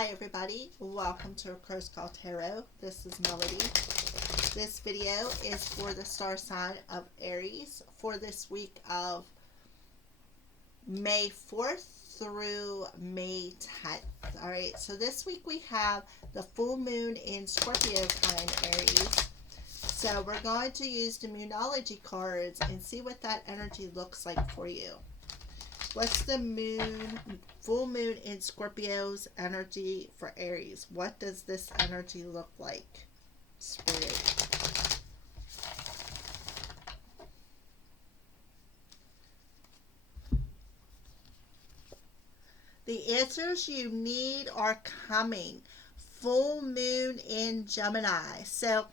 Hi everybody, welcome to Crow's Call Tarot. This is Melody. This video is for the star sign of Aries for this week of May 4th through May 10th. Alright, so this week we have the full moon in Scorpio sign Aries. So we're going to use the Moonology cards and see what that energy looks like for you. What's the full moon in Scorpio's energy for Aries? What does this energy look like? Spirit. The answers you need are coming. Full moon in Gemini. So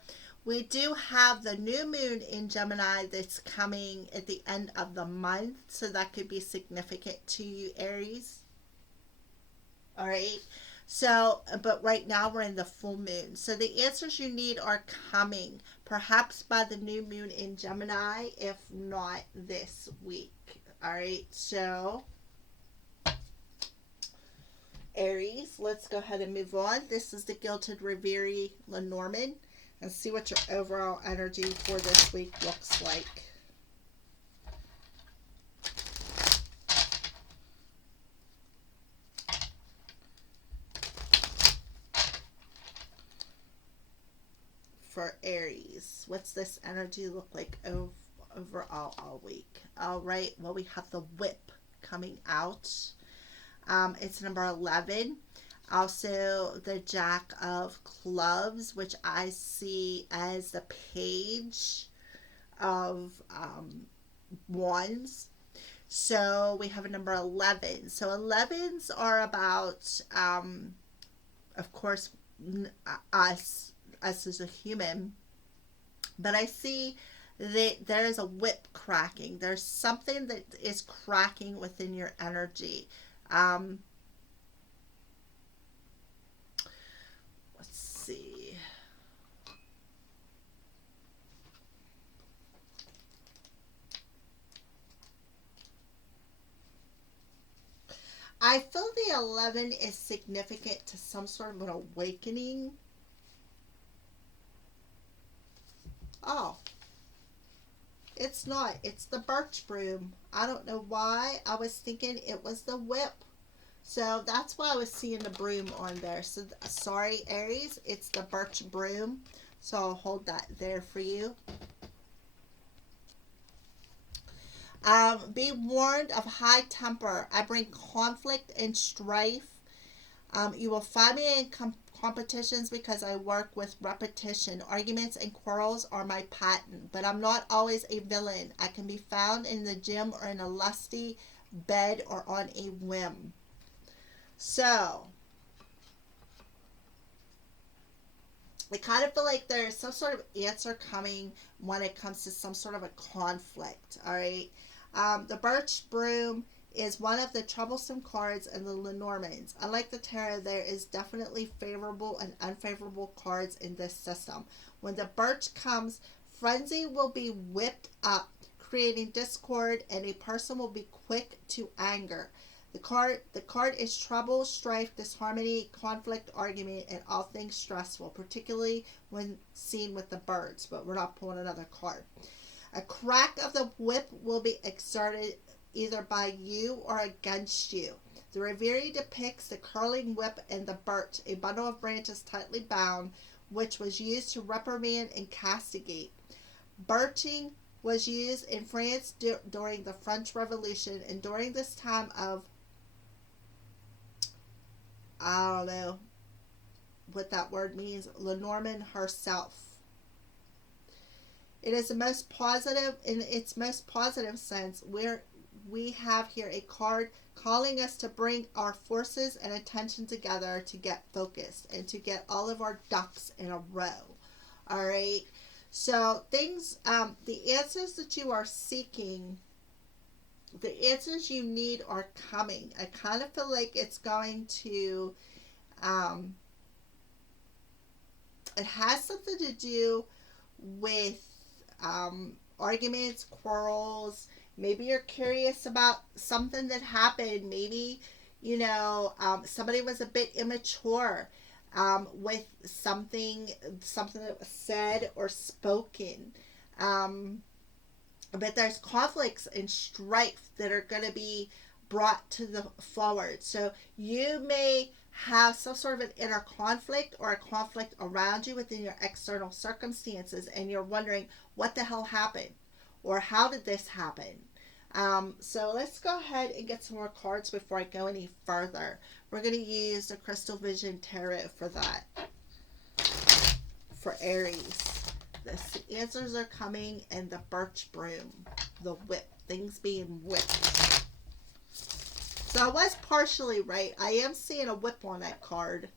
we do have the new moon in Gemini that's coming at the end of the month. So that could be significant to you, Aries. All right. So, but right now we're in the full moon. So the answers you need are coming, perhaps by the new moon in Gemini, if not this week. All right. So, Aries, let's go ahead and move on. This is the Gilded Reverie Lenormand, and see what your overall energy for this week looks like. For Aries, what's this energy look like overall all week? All right, well, we have the Whip coming out. It's number 11. Also, the Jack of Clubs, which I see as the Page of Wands. So we have a number 11. So 11s are about, of course, us as a human. But I see that there is a whip cracking. There's something that is cracking within your energy. Let's see. I feel the 11 is significant to some sort of an awakening. Oh, it's not. It's the birch broom. I don't know why. I was thinking it was the whip. So that's why I was seeing the broom on there. So sorry, Aries, it's the birch broom. So I'll hold that there for you. Be warned of high temper. I bring conflict and strife. You will find me in competitions because I work with repetition. Arguments and quarrels are my patent, but I'm not always a villain. I can be found in the gym or in a lusty bed or on a whim. So, I kind of feel like there's some sort of answer coming when it comes to some sort of a conflict, all right? The birch broom is one of the troublesome cards in the Lenormands. Unlike the tarot, there is definitely favorable and unfavorable cards in this system. When the birch comes, frenzy will be whipped up, creating discord, and a person will be quick to anger. The card is trouble, strife, disharmony, conflict, argument, and all things stressful, particularly when seen with the birds, but we're not pulling another card. A crack of the whip will be exerted either by you or against you. The Reverie depicts the curling whip and the birch, a bundle of branches tightly bound, which was used to reprimand and castigate. Birching was used in France during the French Revolution, and during this time of, I don't know what that word means, Lenormand herself. It is the most positive, in its most positive sense, where we have here a card calling us to bring our forces and attention together to get focused and to get all of our ducks in a row. All right. So things, the answers that you are seeking, the answers you need are coming. I kind of feel like it's going to, it has something to do with arguments, quarrels. Maybe you're curious about something that happened. Maybe somebody was a bit immature with something that was said or spoken. Um, but there's conflicts and strife that are going to be brought to the forward. So you may have some sort of an inner conflict or a conflict around you within your external circumstances, and you're wondering what the hell happened or how did this happen. So let's go ahead and get some more cards before I go any further. We're going to use the Crystal Vision Tarot for that, for Aries. The answers are coming, and the birch broom, the whip, things being whipped. So I was partially right. I am seeing a whip on that card.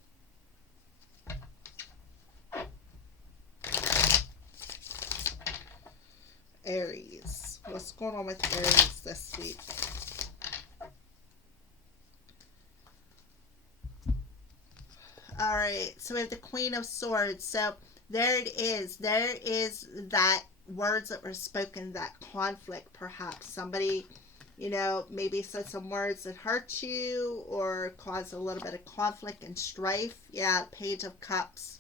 Aries. What's going on with Aries this week? All right. So we have the Queen of Swords. So there it is. There is that words that were spoken, that conflict, perhaps. Somebody, maybe said some words that hurt you or caused a little bit of conflict and strife. Yeah, Page of Cups.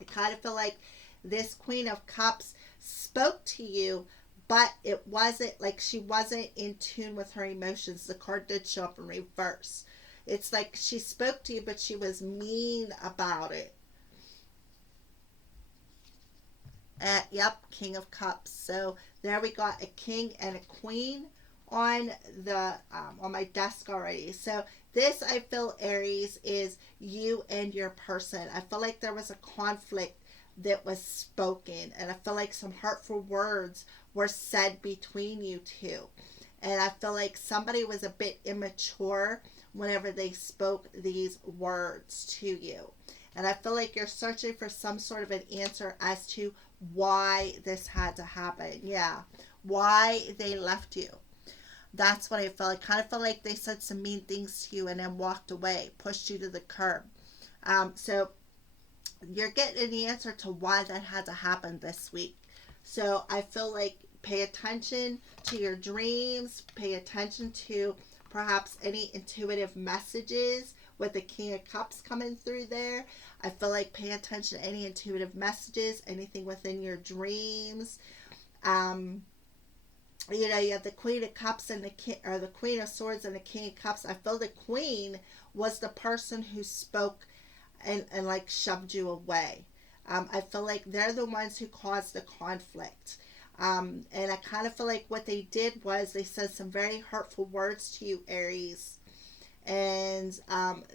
I kind of feel like this Queen of Cups spoke to you, but it wasn't like she wasn't in tune with her emotions. The card did show up in reverse. It's like she spoke to you, but she was mean about it. Yep, King of Cups. So there we got a king and a queen on the on my desk already. So this, I feel, Aries, is you and your person. I feel like there was a conflict that was spoken, and I feel like some hurtful words were said between you two. And I feel like somebody was a bit immature whenever they spoke these words to you. And I feel like you're searching for some sort of an answer as to why this had to happen. Yeah. Why they left you. That's what I felt. I kind of felt like they said some mean things to you and then walked away, pushed you to the curb. So you're getting the answer to why that had to happen this week. So I feel like pay attention to your dreams, pay attention to perhaps any intuitive messages with the King of Cups coming through there. I feel like pay attention to any intuitive messages, anything within your dreams. You have the Queen of Cups and the Queen of Swords and the King of Cups. I feel the Queen was the person who spoke and like shoved you away. I feel like they're the ones who caused the conflict. And I kind of feel like what they did was they said some very hurtful words to you, Aries. And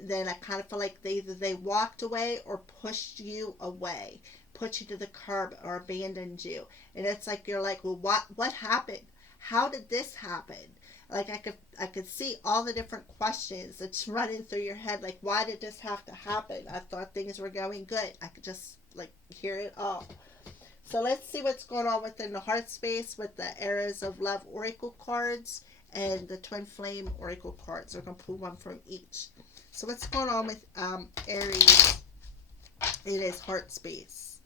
then I kind of feel like either they walked away or pushed you away, put you to the curb or abandoned you. And it's like you're like, well, what happened? How did this happen? Like I could see all the different questions that's running through your head. Like, why did this have to happen? I thought things were going good. I could just like hear it all. So let's see what's going on within the heart space with the Arrows of Love Oracle cards and the Twin Flame Oracle cards. We're going to pull one from each. So what's going on with Aries in his heart space?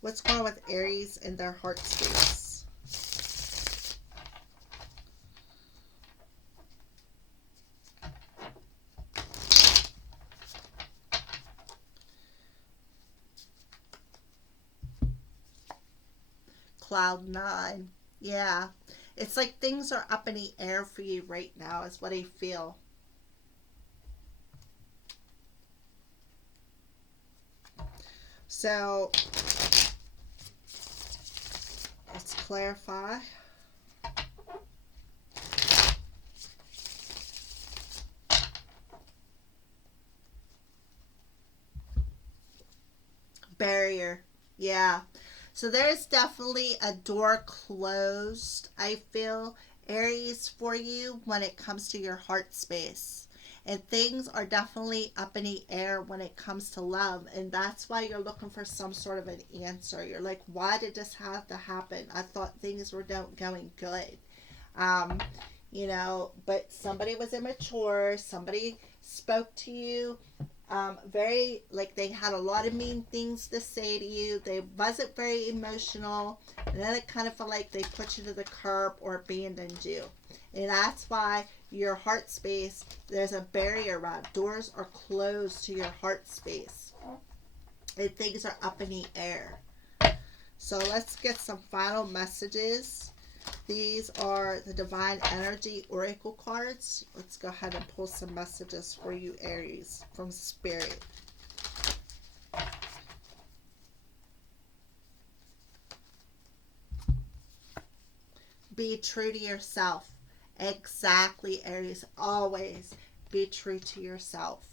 What's going on with Aries in their heart space? Cloud 9. Yeah. It's like things are up in the air for you right now, is what I feel. So, let's clarify. Barrier. Yeah. So there's definitely a door closed, I feel, Aries, for you when it comes to your heart space. And things are definitely up in the air when it comes to love. And that's why you're looking for some sort of an answer. You're like, why did this have to happen? I thought things were going good. Um, but somebody was immature. Somebody spoke to you very, like, they had a lot of mean things to say to you. They wasn't very emotional, and then it kind of felt like they put you to the curb or abandoned you. And that's why your heart space, there's a barrier around. Doors are closed to your heart space. And things are up in the air. So let's get some final messages. These are the Divine Energy Oracle cards. Let's go ahead and pull some messages for you, Aries, from Spirit. Be true to yourself. Exactly, Aries. Always be true to yourself.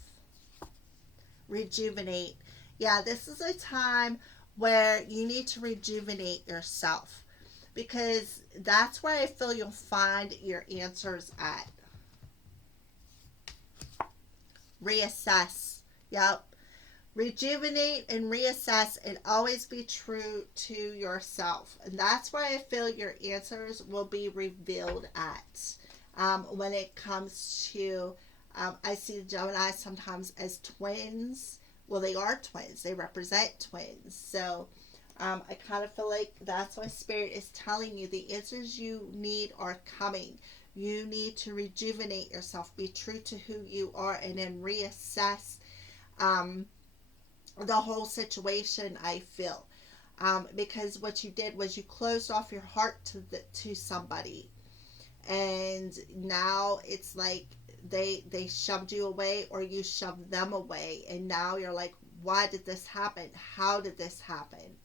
Rejuvenate. Yeah, this is a time where you need to rejuvenate yourself, because that's where I feel you'll find your answers at. Reassess. Yep. Rejuvenate and reassess, and always be true to yourself. And that's where I feel your answers will be revealed at. When it comes to, I see Gemini sometimes as twins. Well, they are twins. They represent twins. So I kind of feel like that's why Spirit is telling you the answers you need are coming. You need to rejuvenate yourself, be true to who you are, and then reassess the whole situation, I feel. Because what you did was you closed off your heart to somebody, and now it's like they shoved you away, or you shoved them away, and now you're like, why did this happen? How did this happen?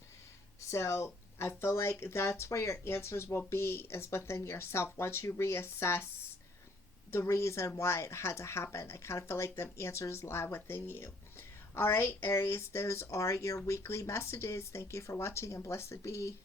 So I feel like that's where your answers will be, is within yourself. Once you reassess the reason why it had to happen, I kind of feel like the answers lie within you. All right, Aries, those are your weekly messages. Thank you for watching, and blessed be.